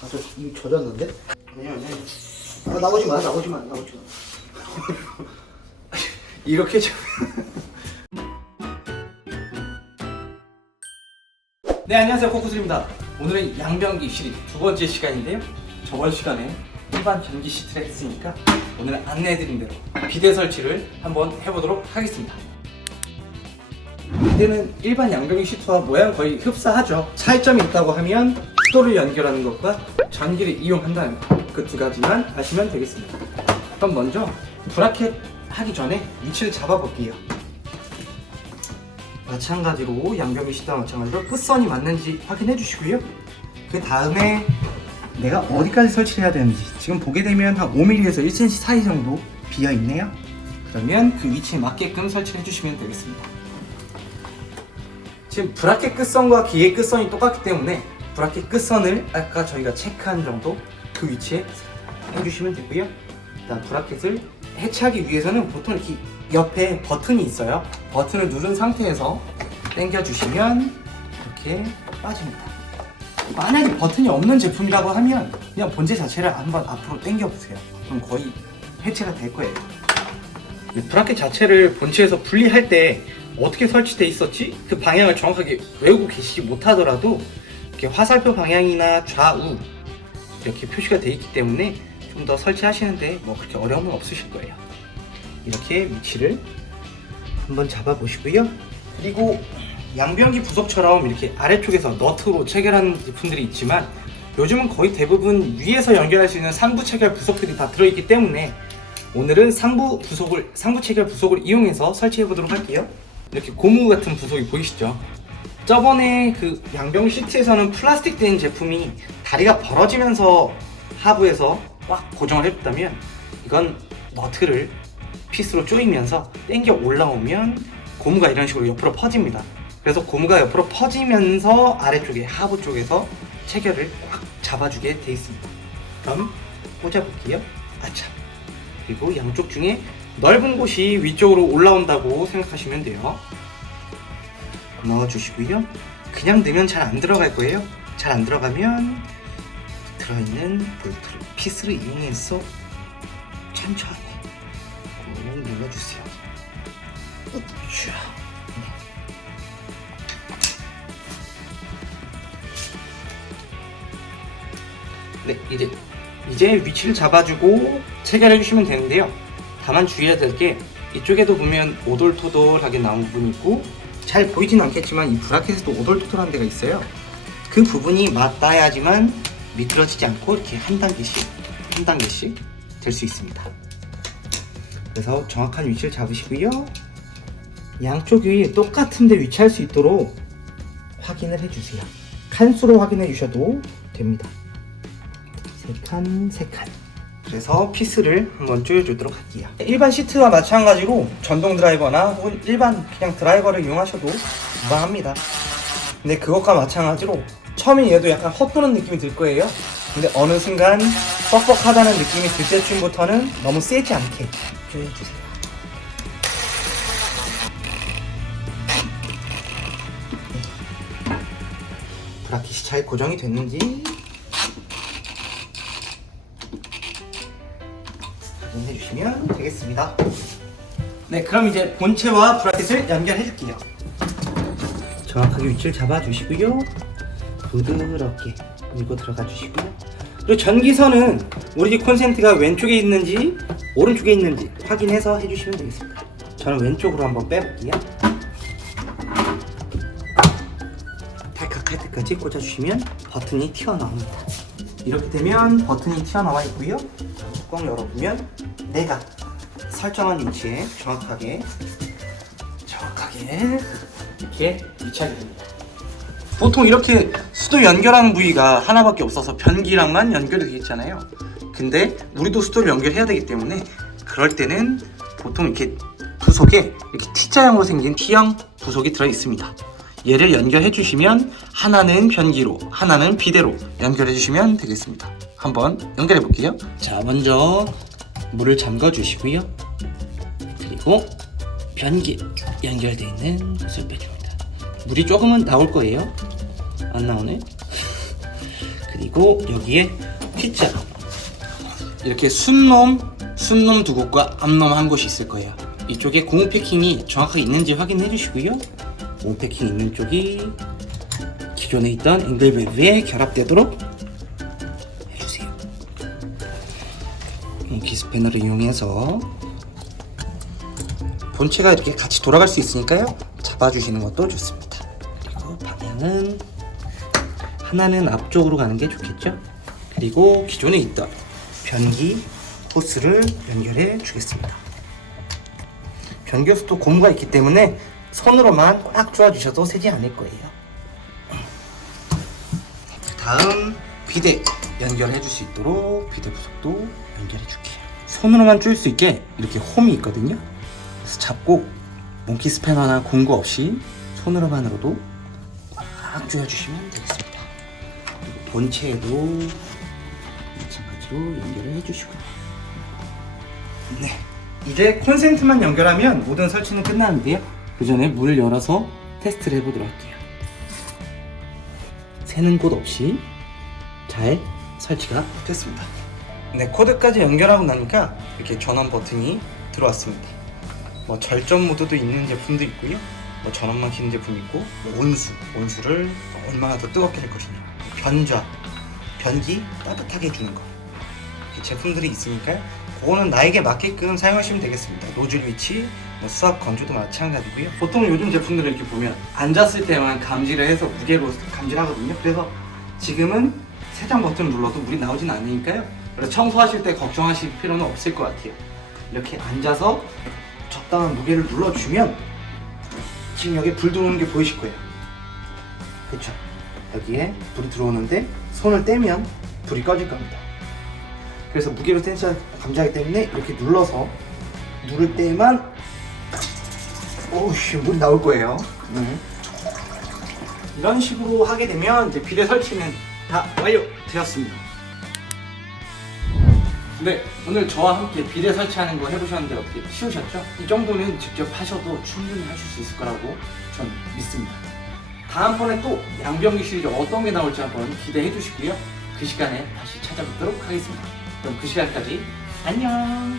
다 젖, 이미 젖었는데? 아니야 아니야 아 나오지 마 나오지 마 나오지 마. 이렇게 좀. 네 안녕하세요. 코코슬입니다. 오늘은 양변기 시리즈 두 번째 시간인데요. 저번 시간에 일반 변기 시트를 했으니까 오늘은 안내해드린 대로 비대 설치를 한번 해보도록 하겠습니다. 비대는 일반 양변기 시트와 모양 거의 흡사하죠. 차이점이 있다고 하면 수도를 연결하는 것과 전기를 이용한다는 그 두 가지만 아시면 되겠습니다 그럼 먼저 브라켓 하기 전에 위치를 잡아볼게요 마찬가지로 양변기 시트와 마찬가지로 끝선이 맞는지 확인해 주시고요. 그 다음에 내가 어디까지 설치를 해야 되는지 지금 보게 되면 한 5mm에서 1cm 사이 정도 비어 있네요. 그러면 그 위치에 맞게끔 설치를 해주시면 되겠습니다. 지금 브라켓 끝선과 기의 끝선이 똑같기 때문에 브라켓 끝선을 아까 저희가 체크한 정도 그 위치에 해주시면 되고요. 일단 브라켓을 해체하기 위해서는 보통 이렇게 옆에 버튼이 있어요. 버튼을 누른 상태에서 당겨주시면 이렇게 빠집니다. 만약에 버튼이 없는 제품이라고 하면 그냥 본체 자체를 한번 앞으로 당겨보세요. 그럼 거의 해체가 될 거예요. 이 브라켓 자체를 본체에서 분리할 때 어떻게 설치돼 있었지? 그 방향을 정확하게 외우고 계시지 못하더라도 이렇게 화살표 방향이나 좌우 이렇게 표시가 돼 있기 때문에 좀 더 설치하시는데 뭐 그렇게 어려움은 없으실 거예요. 이렇게 위치를 한번 잡아 보시고요. 그리고 양변기 부속처럼 이렇게 아래쪽에서 너트로 체결하는 제품들이 있지만 요즘은 거의 대부분 위에서 연결할 수 있는 상부 체결 부속들이 다 들어있기 때문에 오늘은 상부 부속을 상부 체결 부속을 이용해서 설치해 보도록 할게요. 이렇게 고무 같은 부속이 보이시죠? 저번에 그 양병 시트에서는 플라스틱 된 제품이 다리가 벌어지면서 하부에서 꽉 고정을 해뒀다면 이건 너트를 피스로 조이면서 당겨 올라오면 고무가 이런 식으로 옆으로 퍼집니다. 그래서 고무가 옆으로 퍼지면서 아래쪽에 하부 쪽에서 체결을 꽉 잡아주게 돼 있습니다. 그럼 꽂아볼게요. 아차. 그리고 양쪽 중에 넓은 곳이 위쪽으로 올라온다고 생각하시면 돼요. 넣어주시고요. 그냥 넣으면 잘 안 들어갈 거예요. 잘 안 들어가면 들어있는 볼트를 피스를 이용해서 천천히 꾹 눌러주세요. 네, 이제 이제 위치를 잡아주고 체결해 주시면 되는데요. 다만 주의해야 될 게 이쪽에도 보면 오돌토돌하게 나온 부분이 있고 잘 보이진 않겠지만 이 브라켓에도 오돌토돌한 데가 있어요. 그 부분이 맞닿아야지만 미끄러지지 않고 이렇게 한 단계씩 한 단계씩 될 수 있습니다. 그래서 정확한 위치를 잡으시고요. 양쪽이 똑같은 데 위치할 수 있도록 확인을 해주세요. 칸수로 확인해 주셔도 됩니다. 세 칸, 세 칸. 그래서 피스를 한번 조여주도록 할게요. 일반 시트와 마찬가지로 전동 드라이버나 혹은 일반 그냥 드라이버를 이용하셔도 무방합니다. 근데 그것과 마찬가지로 처음엔 얘도 약간 헛도는 느낌이 들 거예요. 근데 어느 순간 뻑뻑하다는 느낌이 들 때쯤부터는 너무 세지 않게 조여주세요. 브라켓이 잘 고정이 됐는지 주시면 되겠습니다. 네, 그럼 이제 본체와 브라켓을 연결해 줄게요. 정확하게 위치를 잡아 주시고요. 부드럽게 밀고 들어가 주시고요. 그리고 전기선은 우리 집 콘센트가 왼쪽에 있는지 오른쪽에 있는지 확인해서 해주시면 되겠습니다. 저는 왼쪽으로 한번 빼볼게요. 탈칵할 때까지 꽂아주시면 버튼이 튀어나옵니다. 이렇게 되면 버튼이 튀어나와 있고요. 뚜껑 열어보면 내가 설정한 위치에 정확하게 정확하게 이렇게 위치하게 됩니다. 보통 이렇게 수도 연결하는 부위가 하나밖에 없어서 변기랑만 연결이 되어 있잖아요. 근데 우리도 수도를 연결해야 되기 때문에 그럴 때는 보통 이렇게 부속에 이렇게 T자형으로 생긴 T형 부속이 들어 있습니다. 얘를 연결해 주시면 하나는 변기로, 하나는 비대로 연결해 주시면 되겠습니다. 한번 연결해 볼게요. 자, 먼저 물을 잠궈 주시고요. 그리고 변기 연결되어 있는 것을 빼줍니다. 물이 조금은 나올 거예요. 안 나오네. 그 그리고 여기에 휘자 이렇게 순놈, 순놈 두 곳과 앞놈 한 곳이 있을 거예요. 이쪽에 고무 패킹이 정확하게 있는지 확인해 주시고요. 고무 패킹 있는 쪽이 기존에 있던 앵글밸브에 결합되도록 스패너를 이용해서 본체가 이렇게 같이 돌아갈 수 있으니까요. 잡아주시는 것도 좋습니다. 그리고 방향은 하나는 앞쪽으로 가는 게 좋겠죠. 그리고 기존에 있던 변기 호스를 연결해 주겠습니다. 변기 호스도 고무가 있기 때문에 손으로만 꽉 조아 주셔도 새지 않을 거예요. 다음 비대 연결해 줄 수 있도록 비대 부속도 연결해 줄게요. 손으로만 조일 수 있게 이렇게 홈이 있거든요. 그래서 잡고 몽키 스패너나 공구 없이 손으로만으로도 꽉 조여 주시면 되겠습니다. 본체에도 마찬가지로 연결을 해주시고. 네. 이제 콘센트만 연결하면 모든 설치는 끝나는데요. 그 전에 문을 열어서 테스트를 해보도록 할게요. 새는 곳 없이 잘 설치가 됐습니다 네 코드까지 연결하고 나니까 이렇게 전원 버튼이 들어왔습니다. 뭐 절전 모드도 있는 제품도 있고요. 뭐 전원만 키는 제품 있고 뭐 온수 온수를 얼마나 더 뜨겁게 할 것이냐. 변좌 변기 따뜻하게 해주는 거. 제품들이 있으니까요 그거는 나에게 맞게끔 사용하시면 되겠습니다. 노즐 위치 뭐 수압 건조도 마찬가지고요. 보통 요즘 제품들을 이렇게 보면 앉았을 때만 감지를 해서 무게로 감지를 하거든요. 그래서 지금은 세장 버튼을 눌러도 물이 나오진 않으니까요 그래서 청소하실 때 걱정하실 필요는 없을 것 같아요 이렇게 앉아서 적당한 무게를 눌러주면 지금 여기 불 들어오는 게 보이실 거예요 그쵸 여기에 불이 들어오는데 손을 떼면 불이 꺼질 겁니다. 그래서 무게로 센서 감지하기 때문에 이렇게 눌러서 누를 때만 오우씨 물이 나올 거예요. 네. 이런 식으로 하게 되면 이제 비대 설치는 다 완료되었습니다. 네, 오늘 저와 함께 비대 설치하는 거 해보셨는데 어떻게 쉬우셨죠? 이 정도는 직접 하셔도 충분히 하실 수 있을 거라고 전 믿습니다. 다음번에 또 양병기 시리즈 어떤 게 나올지 한번 기대해 주시고요. 그 시간에 다시 찾아뵙도록 하겠습니다. 그럼 그 시간까지 안녕.